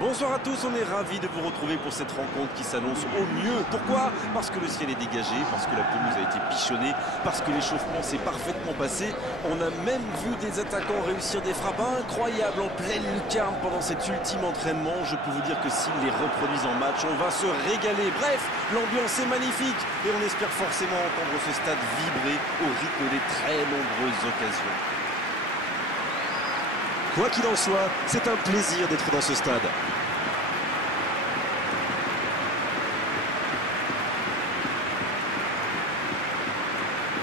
Bonsoir à tous, on est ravis de vous retrouver pour cette rencontre qui s'annonce au mieux. Pourquoi? Parce que le ciel est dégagé, parce que la pelouse a été pichonnée, parce que l'échauffement s'est parfaitement passé. On a même vu des attaquants réussir des frappes incroyables en pleine lucarne pendant cet ultime entraînement. Je peux vous dire que s'ils les reproduisent en match, on va se régaler. Bref, l'ambiance est magnifique et on espère forcément entendre ce stade vibrer au rythme des très nombreuses occasions. Quoi qu'il en soit, c'est un plaisir d'être dans ce stade.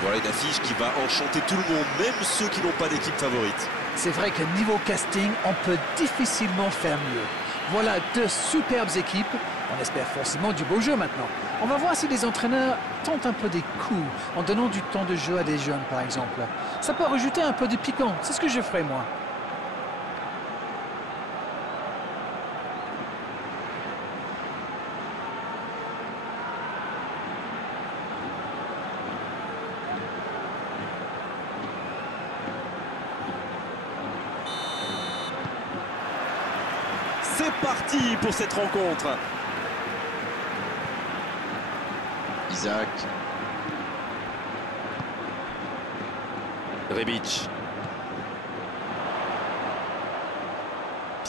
Voilà une affiche qui va enchanter tout le monde, même ceux qui n'ont pas d'équipe favorite. C'est vrai que niveau casting, on peut difficilement faire mieux. Voilà deux superbes équipes. On espère forcément du beau jeu maintenant. On va voir si les entraîneurs tentent un peu des coups en donnant du temps de jeu à des jeunes, par exemple. Ça peut rajouter un peu de piquant. C'est ce que je ferai, moi. C'est parti pour cette rencontre. Isaac. Rebic.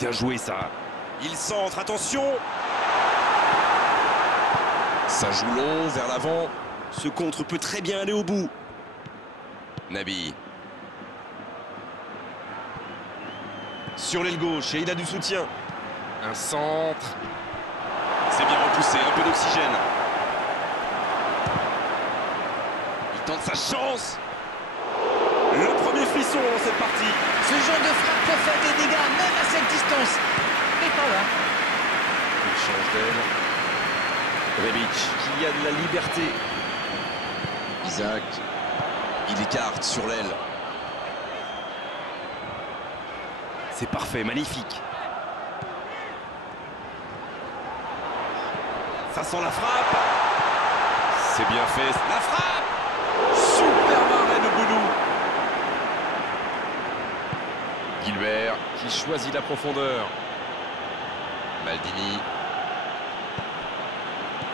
Bien joué ça. Il centre, attention. Ça joue long vers l'avant. Ce contre peut très bien aller au bout. Nabi. Sur l'aile gauche et il a du soutien. Un centre. C'est bien repoussé, un peu d'oxygène. Il tente sa chance. Le premier frisson dans cette partie. Ce genre de frappe peut faire des dégâts, même à cette distance. Mais pas là. Il change d'aile. Rebic, qui a de la liberté. Isaac. Il écarte sur l'aile. C'est parfait, magnifique. Ça sent la frappe. C'est bien fait. La frappe. Superbe arrêt de Boudou. Gilbert qui choisit la profondeur. Maldini.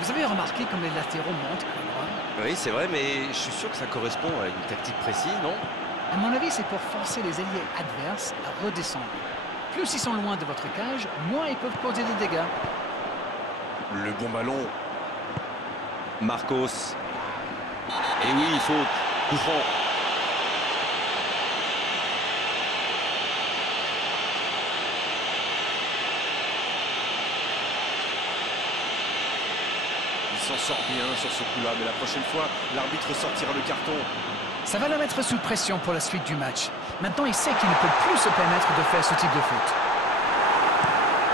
Vous avez remarqué comme les latéraux montent comme loin? Oui, c'est vrai, mais je suis sûr que ça correspond à une tactique précise, non? À mon avis, c'est pour forcer les ailiers adverses à redescendre. Plus ils sont loin de votre cage, moins ils peuvent causer des dégâts. Le bon ballon. Marcos. Et oui, faute. Coup franc. Il s'en sort bien sur ce coup-là, mais la prochaine fois, l'arbitre sortira le carton. Ça va le mettre sous pression pour la suite du match. Maintenant, il sait qu'il ne peut plus se permettre de faire ce type de faute.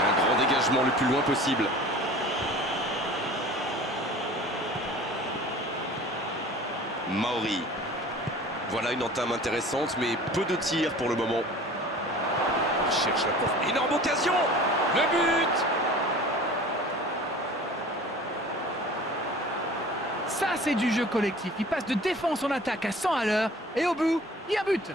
Un grand dégagement le plus loin possible. Maori. Voilà une entame intéressante, mais peu de tirs pour le moment. Il cherche la porte. Énorme occasion. Le but. Ça, c'est du jeu collectif. Il passe de défense en attaque à 100 à l'heure. Et au bout, il y a un but.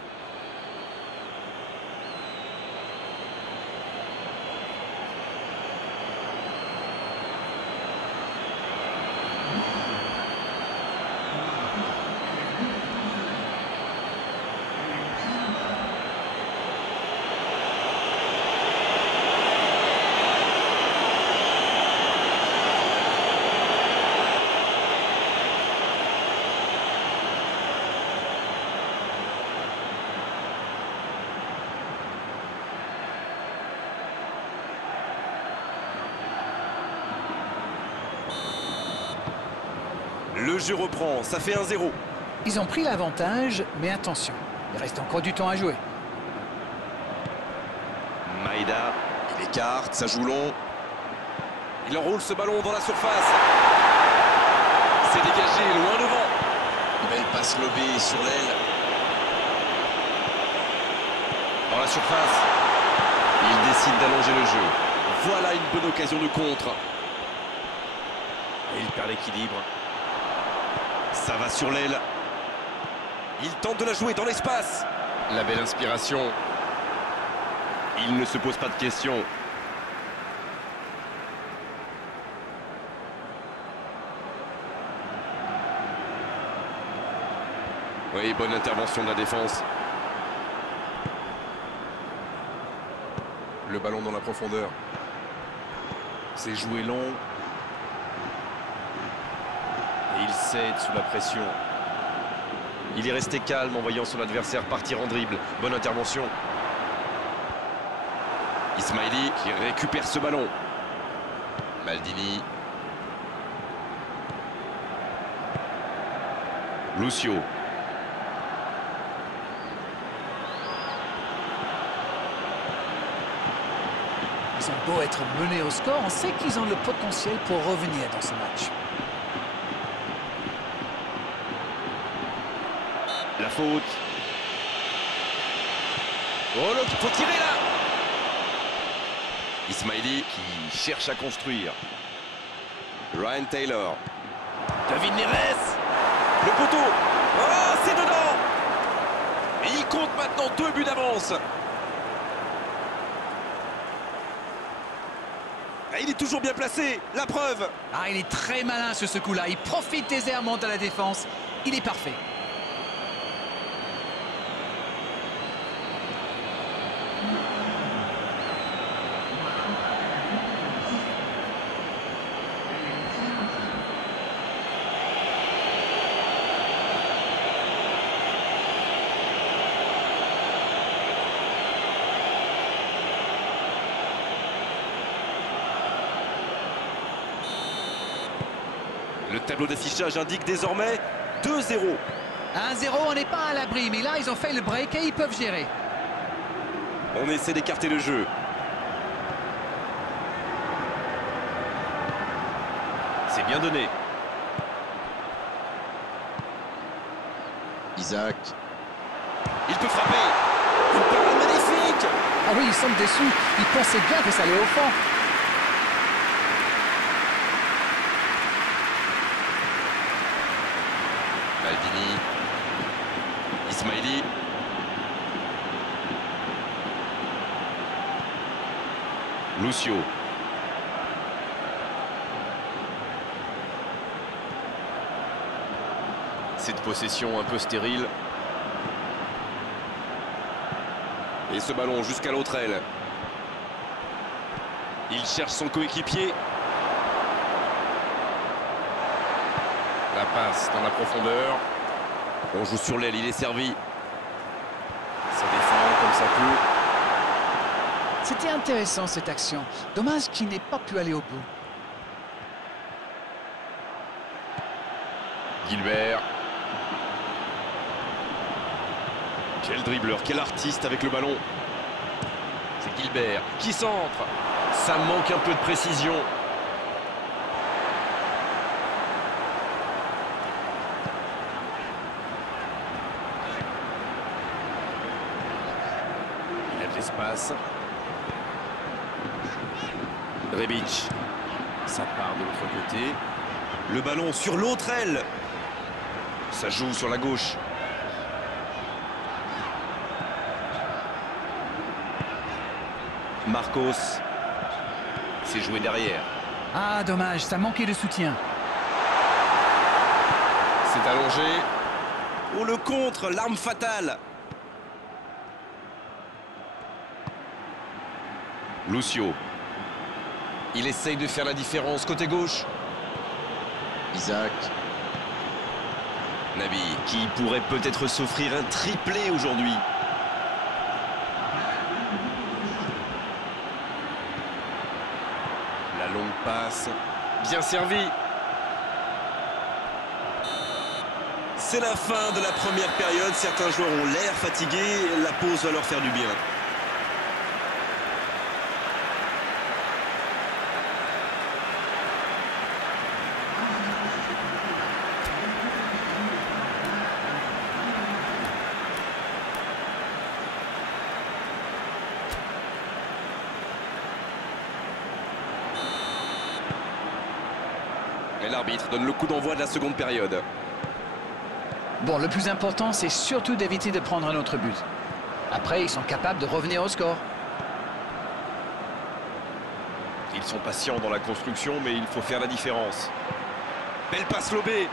Le jeu reprend, ça fait 1-0. Ils ont pris l'avantage, mais attention, il reste encore du temps à jouer. Maïda, il écarte, ça joue long. Il enroule ce ballon dans la surface. C'est dégagé, loin devant. Belle passe lobée sur l'aile. Dans la surface. Il décide d'allonger le jeu. Voilà une bonne occasion de contre. Et il perd l'équilibre. Ça va sur l'aile. Il tente de la jouer dans l'espace. La belle inspiration. Il ne se pose pas de questions. Oui, bonne intervention de la défense. Le ballon dans la profondeur. C'est joué long. Et il cède sous la pression. Il est resté calme en voyant son adversaire partir en dribble. Bonne intervention. Ismaili qui récupère ce ballon. Maldini. Lucio. Ils ont beau être menés au score, on sait qu'ils ont le potentiel pour revenir dans ce match. La faute. Oh, il faut tirer là. Ismaili Qui cherche à construire. Ryan Taylor. David Neres. Le poteau. Oh, c'est dedans. Et il compte maintenant 2 buts d'avance. Et il est toujours bien placé. La preuve. Ah, il est très malin sur ce coup-là. Il profite des errements de la défense. Il est parfait. Le tableau d'affichage indique désormais 2-0. 1-0, on n'est pas à l'abri, mais là, ils ont fait le break et ils peuvent gérer. On essaie d'écarter le jeu. C'est bien donné. Isaac. Il peut frapper. Une parade magnifique. Ah oui, ils semblent déçus. Ils pensaient bien que ça allait au fond. Maldini. Ismaili. Lucio. Cette possession un peu stérile. Et ce ballon jusqu'à l'autre aile. Il cherche son coéquipier. La passe dans la profondeur. On joue sur l'aile, il est servi. Ça défend comme ça peut. C'était intéressant cette action. Dommage qu'il n'ait pas pu aller au bout. Gilbert. Quel dribbleur, quel artiste avec le ballon. C'est Gilbert qui centre. Ça manque un peu de précision. Il a de l'espace. Rebic. Ça part de l'autre côté. Le ballon sur l'autre aile. Ça joue sur la gauche. Marcos. C'est joué derrière. Ah, dommage, ça manquait de soutien. C'est allongé. Oh, le contre, l'arme fatale. Lucio. Il essaye de faire la différence côté gauche. Isaac. Nabi qui pourrait peut-être s'offrir un triplé aujourd'hui. La longue passe, bien servi. C'est la fin de la première période. Certains joueurs ont l'air fatigués. La pause va leur faire du bien. Et l'arbitre donne le coup d'envoi de la seconde période. Bon, le plus important, c'est surtout d'éviter de prendre un autre but. Après, ils sont capables de revenir au score. Ils sont patients dans la construction, mais il faut faire la différence. Belle passe lobée.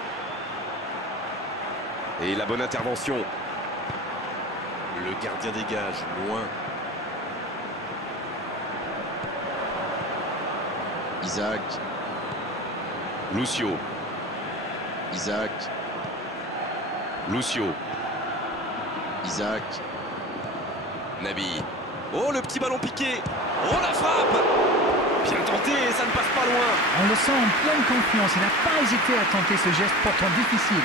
Et la bonne intervention. Le gardien dégage, loin. Isaac. Lucio. Isaac. Lucio. Isaac. Nabi. Oh, le petit ballon piqué. Oh, la frappe. Bien tenté, ça ne passe pas loin. On le sent en pleine confiance. Il n'a pas hésité à tenter ce geste pourtant difficile.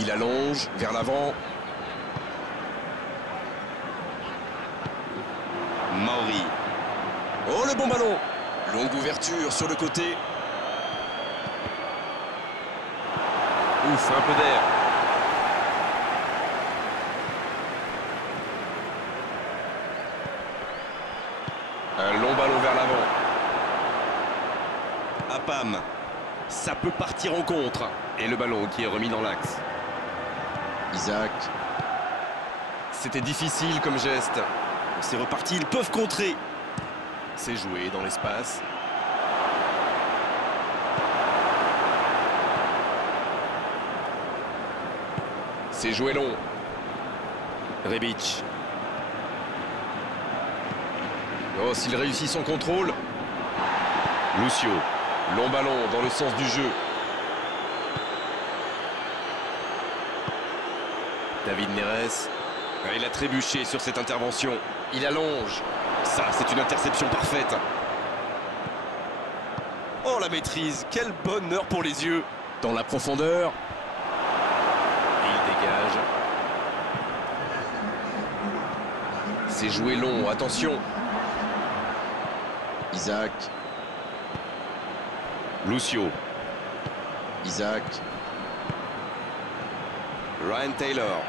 Il allonge vers l'avant. Mauri. Oh, le bon ballon. Longue ouverture sur le côté. Ouf, un peu d'air. Un long ballon vers l'avant. Apam. Ça peut partir en contre. Et le ballon qui est remis dans l'axe. Isaac. C'était difficile comme geste. C'est reparti, ils peuvent contrer. C'est joué dans l'espace. C'est joué long. Rebic. Oh, s'il réussit son contrôle. Lucio. Long ballon dans le sens du jeu. David Neres. Il a trébuché sur cette intervention. Il allonge. Ça, c'est une interception parfaite. Oh, la maîtrise. Quel bonheur pour les yeux. Dans la profondeur. Et il dégage. C'est joué long, attention. Isaac. Lucio. Isaac. Ryan Taylor.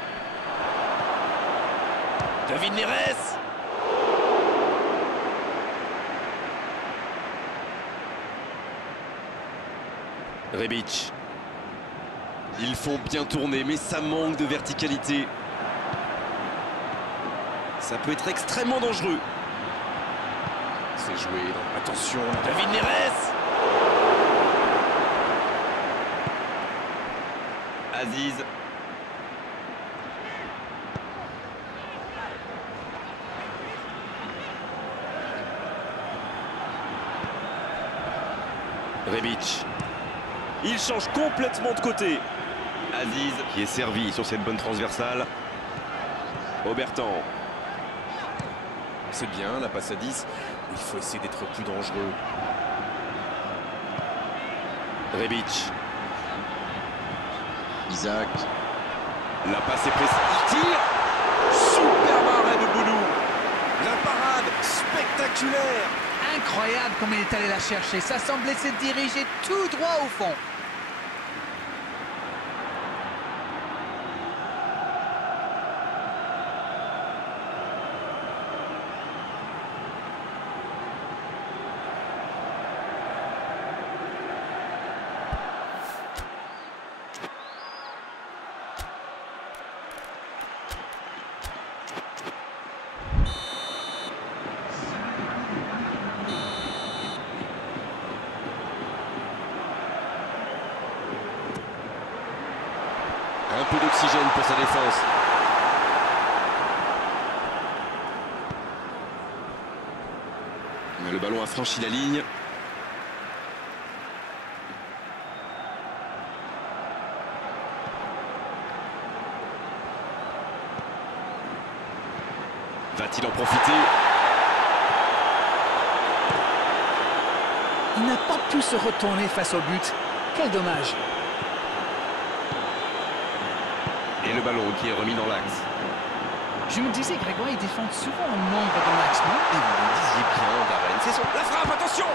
David Neres. Rebic. Ils font bien tourner, mais ça manque de verticalité. Ça peut être extrêmement dangereux. C'est joué. Attention, David Neres. Aziz. Rebic. Il change complètement de côté. Aziz qui est servi sur cette bonne transversale. Obertan. C'est bien la passe à 10. Il faut essayer d'être plus dangereux. Rebic. Isaac. La passe est précise. Il tire. Superbe arrêt de Boulou. La parade spectaculaire. Incroyable comme il est allé la chercher. Ça semblait se diriger tout droit au fond. Un peu d'oxygène pour sa défense. Mais le ballon a franchi la ligne. Va-t-il en profiter? Il n'a pas pu se retourner face au but. Quel dommage. Et le ballon qui est remis dans l'axe. Je me disais, Grégoire, il défend souvent un nombre dans l'axe, non? Et vous le disiez bien, Darren. C'est son... La frappe, attention!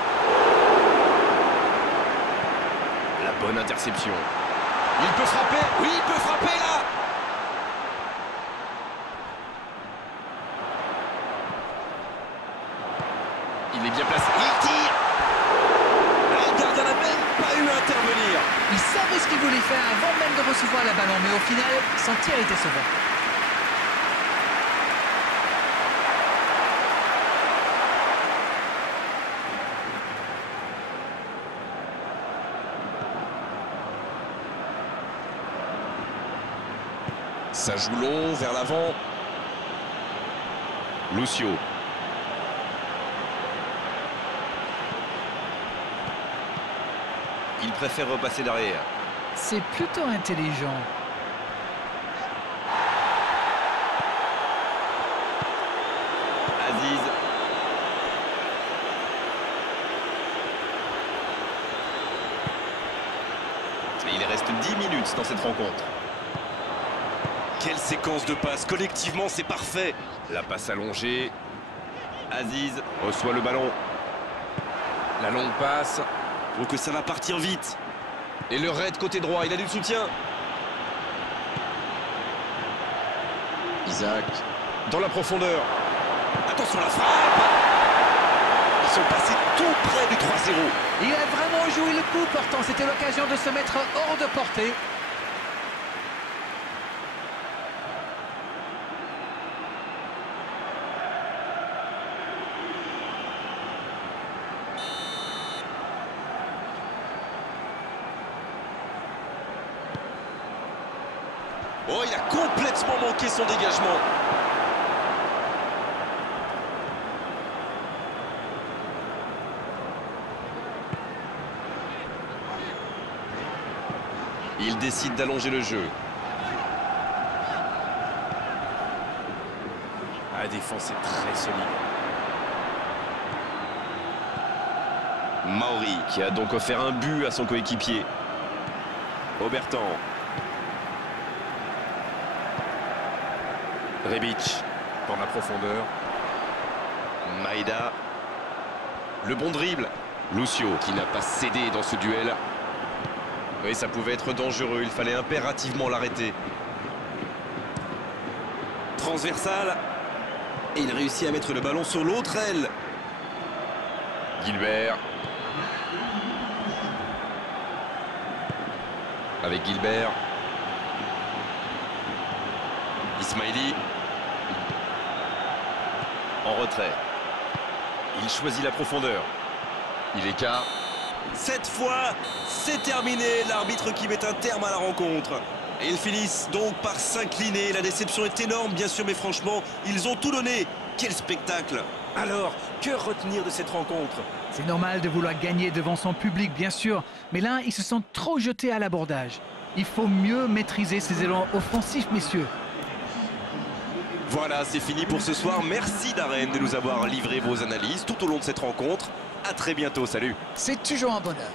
La bonne interception. Il peut frapper. Oui, il peut frapper là. Il est bien placé. Il tire. Ah, le gardien n'a même pas eu intervenir. Il savait ce qu'il voulait faire avant même de recevoir le ballon, mais au final, son tir est décevant. Ça joue long vers l'avant. Lucio. Il préfère repasser derrière. C'est plutôt intelligent. Aziz. Et il reste 10 minutes dans cette rencontre. Quelle séquence de passes. Collectivement, c'est parfait. La passe allongée. Aziz. Reçoit le ballon. La longue passe. Donc ça va partir vite. Et le raid côté droit, il a du soutien. Isaac. Dans la profondeur. Attention la frappe. Ils sont passés tout près du 3-0. Il a vraiment joué le coup, pourtant c'était l'occasion de se mettre hors de portée. Oh, il a complètement manqué son dégagement. Il décide d'allonger le jeu. La défense est très solide. Mauri qui a donc offert un but à son coéquipier. Obertan. Rebic dans la profondeur. Maïda. Le bon dribble. Lucio qui n'a pas cédé dans ce duel. Oui, ça pouvait être dangereux. Il fallait impérativement l'arrêter. Transversal. Et il réussit à mettre le ballon sur l'autre aile. Gilbert. Avec Gilbert. Ismaili. En retrait. Il choisit la profondeur. Il écarte. Cette fois, c'est terminé. L'arbitre qui met un terme à la rencontre. Et ils finissent donc par s'incliner. La déception est énorme, bien sûr, mais franchement, ils ont tout donné. Quel spectacle! Alors, que retenir de cette rencontre? C'est normal de vouloir gagner devant son public, bien sûr, mais là, ils se sont trop jetés à l'abordage. Il faut mieux maîtriser ses élans offensifs, messieurs. Voilà, c'est fini pour ce soir. Merci Darren de nous avoir livré vos analyses tout au long de cette rencontre. À très bientôt, salut. C'est toujours un bonheur.